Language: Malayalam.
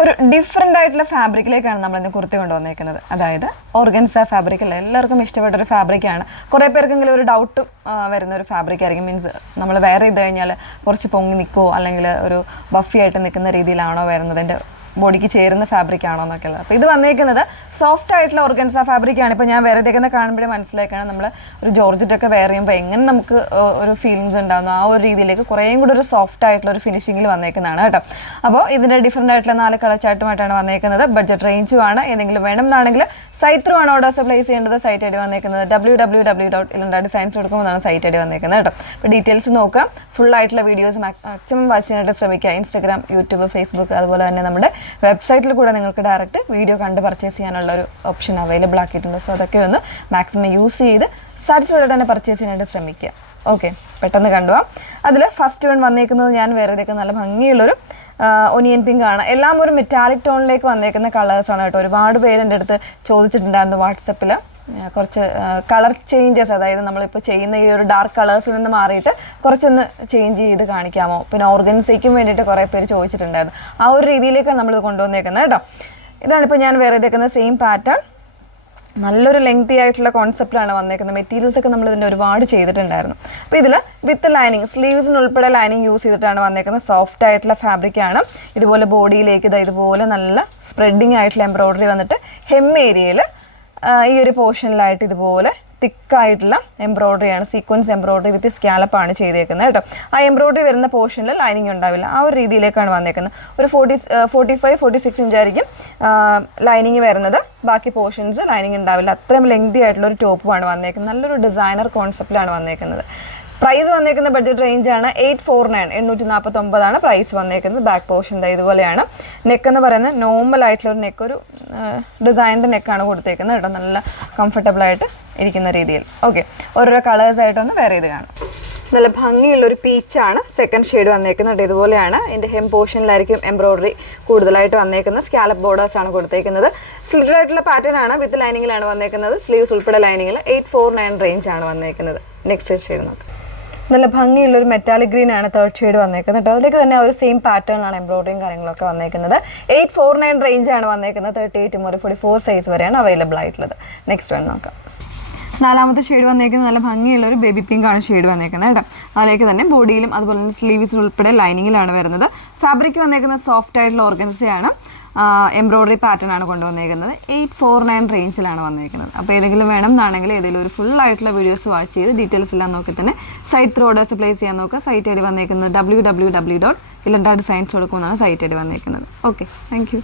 ഒരു ഡിഫറെൻ്റ് ആയിട്ടുള്ള ഫാബ്രിക്കിലേക്കാണ് നമ്മൾ ഇന്ന് കുർത്തി കൊണ്ടുവന്നേക്കുന്നത്. അതായത് ഓർഗൻസ ഫാബ്രിക് അല്ല, എല്ലാവർക്കും ഇഷ്ടപ്പെട്ട ഒരു ഫാബ്രിക്കാണ്. കുറേ പേർക്കെങ്കിലും ഒരു ഡൗട്ട് വരുന്ന ഒരു ഫാബ്രിക് ആയിരിക്കും. മീൻസ് നമ്മൾ വെയർ ചെയ്ത് കഴിഞ്ഞാൽ കുറച്ച് പൊങ്ങി നിൽക്കുമോ, അല്ലെങ്കിൽ ഒരു ബഫി ആയിട്ട് നിൽക്കുന്ന രീതിയിലാണോ വരുന്നതിൻ്റെ, ബോഡിക്ക് ചേരുന്ന ഫാബ്രിക് ആണോ എന്നൊക്കെ ഉള്ളത്. അപ്പോൾ ഇത് വന്നേക്കുന്നത് സോഫ്റ്റ് ആയിട്ടുള്ള ഓർഗൻസ ഫാബ്രിക്കാണ്. ഇപ്പോൾ ഞാൻ വേറെ ഇതേക്കുന്ന കാണുമ്പോഴേ മനസ്സിലാക്കണം നമ്മൾ ഒരു ജോർജറ്റൊക്കെ വെയർ ചെയ്യുമ്പോൾ എങ്ങനെ നമുക്ക് ഒരു ഫീലിങ്സ് ഉണ്ടാകുന്നു ആ ഒരു രീതിയിലേക്ക് കുറേയും കൂടി ഒരു സോഫ്റ്റ് ആയിട്ടുള്ള ഒരു ഫിനിഷിങ്ങിൽ വന്നേക്കുന്നതാണ് കേട്ടോ. അപ്പോൾ ഇതിൻ്റെ ഡിഫറെൻ്റ് ആയിട്ടുള്ള 4 കളർ ചാർട്ടുമായിട്ടാണ് വന്നേക്കുന്നത്. ബഡ്ജറ്റ് റേഞ്ചുമാണ്. ഏതെങ്കിലും വേണം എന്നാണെങ്കിൽ സൈറ്റ് ത്രൂ ആണ് ഓർഡേഴ്സ് പ്ലേസ് ചെയ്യേണ്ടത്. സൈറ്റ് ഐ ഡി വന്നേക്കുന്നത് www.ilandadesigns.com എന്നാണ് സൈറ്റ് ഐ ഡി വന്നേക്കുന്നത് കേട്ടോ. അപ്പോൾ ഡീറ്റെയിൽസ് നോക്കാം. ഫുൾ ആയിട്ടുള്ള വീഡിയോസ് മാക്സിമം വാച്ച് ചെയ്യാനായിട്ട് ശ്രമിക്കുക. ഇൻസ്റ്റാഗ്രാം, യൂട്യൂബ്, ഫേസ്ബുക്ക്, അതുപോലെ തന്നെ നമ്മുടെ വെബ്സൈറ്റിൽ കൂടെ നിങ്ങൾക്ക് ഡയറക്റ്റ് വീഡിയോ കണ്ട് പർച്ചേസ് ചെയ്യാനുള്ള ഒരു ഓപ്ഷൻ അവൈലബിൾ ആക്കിയിട്ടുണ്ട്. സോ അതൊക്കെ ഒന്ന് മാക്സിമം യൂസ് ചെയ്ത് സാറ്റിസ്ഫൈഡ് തന്നെ പർച്ചേസ് ചെയ്യാനായിട്ട് ശ്രമിക്കുക. ഓക്കെ, പെട്ടെന്ന് കണ്ടുപോകാം. അതിൽ ഫസ്റ്റ് വൺ വന്നേക്കുന്നത് ഞാൻ വേറെ ഇതൊക്കെ നല്ല ഭംഗിയുള്ളൊരു ഒനിയൻ പിങ്ക് ആണ്. എല്ലാം ഒരു മെറ്റാലിക് ടോണിലേക്ക് വന്നേക്കുന്ന കളേഴ്സാണ് കേട്ടോ. ഒരുപാട് പേര് എൻ്റെ അടുത്ത് ചോദിച്ചിട്ടുണ്ടായിരുന്നു വാട്സപ്പിൽ കുറച്ച് കളർ ചേഞ്ചസ്, അതായത് നമ്മളിപ്പോൾ ചെയ്യുന്ന ഈ ഒരു ഡാർക്ക് കളേഴ്സിൽ നിന്ന് മാറിയിട്ട് കുറച്ചൊന്ന് ചേഞ്ച് ചെയ്ത് കാണിക്കാമോ. പിന്നെ ഓർഗൻസയ്ക്കും വേണ്ടിയിട്ട് കുറേ പേര് ചോദിച്ചിട്ടുണ്ടായിരുന്നു. ആ ഒരു രീതിയിലേക്കാണ് നമ്മളിത് കൊണ്ടുവന്നേക്കുന്നത് കേട്ടോ. ഇതാണിപ്പോൾ ഞാൻ വേറെ ഇതേക്കുന്ന സെയിം പാറ്റേൺ. നല്ലൊരു ലെങ്തി ആയിട്ടുള്ള കോൺസെപ്റ്റിലാണ് വന്നേക്കുന്നത്. മെറ്റീരിയൽസ് ഒക്കെ നമ്മൾ ഇതിൻ്റെ ഒരുപാട് ചെയ്തിട്ടുണ്ടായിരുന്നു. അപ്പോൾ ഇതിൽ വിത്ത് ലൈനിങ്, സ്ലീവ്സിന് ഉൾപ്പെടെ ലൈനിങ് യൂസ് ചെയ്തിട്ടാണ് വന്നേക്കുന്നത്. സോഫ്റ്റ് ആയിട്ടുള്ള ഫാബ്രിക്കാണ്. ഇതുപോലെ ബോഡിയിലേക്ക് ഇതുപോലെ നല്ല സ്പ്രെഡിങ് ആയിട്ടുള്ള എംബ്രോയ്ഡറി വന്നിട്ട് ഹെം ഏരിയയിൽ ഈ ഒരു പോർഷനിലായിട്ട് ഇതുപോലെ തിക്കായിട്ടുള്ള എംബ്രോയ്ഡറിയാണ്. സീക്വൻസ് എംബ്രോയ്ഡറി വിത്ത് സ്കാലപ്പാണ് ചെയ്തേക്കുന്നത് കേട്ടോ. ആ എംബ്രോയ്ഡറി വരുന്ന പോർഷനിൽ ലൈനിങ് ഉണ്ടാവില്ല. ആ ഒരു രീതിയിലേക്കാണ് വന്നേക്കുന്നത്. ഒരു 45-46 ഇഞ്ചായിരിക്കും ലൈനിങ് വരുന്നത്. ബാക്കി പോർഷൻസ് ലൈനിങ് ഉണ്ടാവില്ല. അത്രയും ലെങ്തി ആയിട്ടുള്ള ഒരു ടോപ്പുമാണ് വന്നേക്കുന്നത്. നല്ലൊരു ഡിസൈനർ കോൺസെപ്റ്റിലാണ് വന്നേക്കുന്നത്. പ്രൈസ് വന്നേക്കുന്ന ബഡ്ജറ്റ് റേഞ്ചാണ് 849 പ്രൈസ് വന്നേക്കുന്നത്. ബാക്ക് പോർഷൻ ഇതുപോലെയാണ്. നെക്ക് എന്ന് പറയുന്നത് നോർമൽ ആയിട്ടുള്ള ഒരു നെക്ക്, ഒരു ഡിസൈൻ്റെ നെക്കാണ് കൊടുത്തേക്കുന്നത് കേട്ടോ. നല്ല കംഫർട്ടബിൾ ആയിട്ട് ഇരിക്കുന്ന രീതിയിൽ. ഓക്കെ, ഓരോരോ കളേഴ്സായിട്ടൊന്ന് വേറെ ചെയ്ത് കാണാം. നല്ല ഭംഗിയുള്ളൊരു പീച്ചാണ് സെക്കൻഡ് ഷെയ്ഡ് വന്നേക്കുന്നത്. ഇതുപോലെയാണ്. ഇതിൻ്റെ ഹെം പോർഷനിലായിരിക്കും എംബ്രോയ്ഡറി കൂടുതലായിട്ട് വന്നേക്കുന്നത്. സ്കാലപ്പ് ബോർഡേഴ്സ് ആണ് കൊടുത്തേക്കുന്നത്. സ്ലിറ്റഡ് ആയിട്ടുള്ള പാറ്റേൺ ആണ്. വിത്ത് ലൈനിങ്ങിലാണ് വന്നേക്കുന്നത്. സ്ലീവ്സ് ഉൾപ്പെടെ ലൈനിങ്ങിൽ 849 റേഞ്ചാണ് വന്നേക്കുന്നത്. നെക്സ്റ്റ് ഷെയ്ഡ് നോക്കാം. നല്ല ഭംഗിയുള്ളൊരു മെറ്റാലിക് ഗ്രീൻ ആണ് തേർഡ് ഷെയ്ഡ് വന്നേക്കുന്നത്. അതിലേക്ക് തന്നെ ഒരു സെയിം പാറ്റേണിലാണ് എംബ്രോയ്ഡറിയും കാര്യങ്ങളൊക്കെ വന്നേക്കുന്നത്. 849 റേഞ്ചാണ് വന്നേക്കുന്നത്. 38 മുതൽ 44 സൈസ് വരെയാണ് അവൈലബിൾ ആയിട്ടുള്ളത്. നെക്സ്റ്റ് വൺ നോക്കാം. നാലാമത്തെ ഷെയ്ഡ് വന്നേക്കുന്നത് നല്ല ഭംഗിയുള്ളൊരു ബേബി പിങ്ക് ആണ് ഷെയ്ഡ് വന്നേക്കുന്നത് കേട്ടോ. അതിലേക്ക് തന്നെ ബോഡിയിലും അതുപോലെ തന്നെ സ്ലീവ്സിൽ ഉൾപ്പെടെ ലൈനിങ്ങിലാണ് വരുന്നത്. ഫാബ്രിക് വന്നേക്കുന്നത് സോഫ്റ്റ് ആയിട്ടുള്ള ഓർഗൻസയാണ്. എംബ്രോയ്ഡറി പാറ്റേൺ ആണ് കൊണ്ടുവന്നേക്കുന്നത്. 849 റേഞ്ചിലാണ് വന്നേക്കുന്നത്. അപ്പോൾ ഏതെങ്കിലും വേണം എന്നാണെങ്കിൽ ഏതെങ്കിലും ഒരു ഫുൾ ആയിട്ടുള്ള വീഡിയോസ് വാച്ച് ചെയ്ത് ഡീറ്റെയിൽസ് എല്ലാം നോക്കി തന്നെ സൈറ്റ് ത്രൂ ഓർഡേഴ്സ് പ്ലേസ് ചെയ്യാൻ നോക്കുക. സൈറ്റ് ഐ ഡി വന്നേക്കുന്നത് www.ilandadesigns.com എന്നാണ് സൈറ്റ് ഐ ഡി വന്നേക്കുന്നത്. Okay, thank you.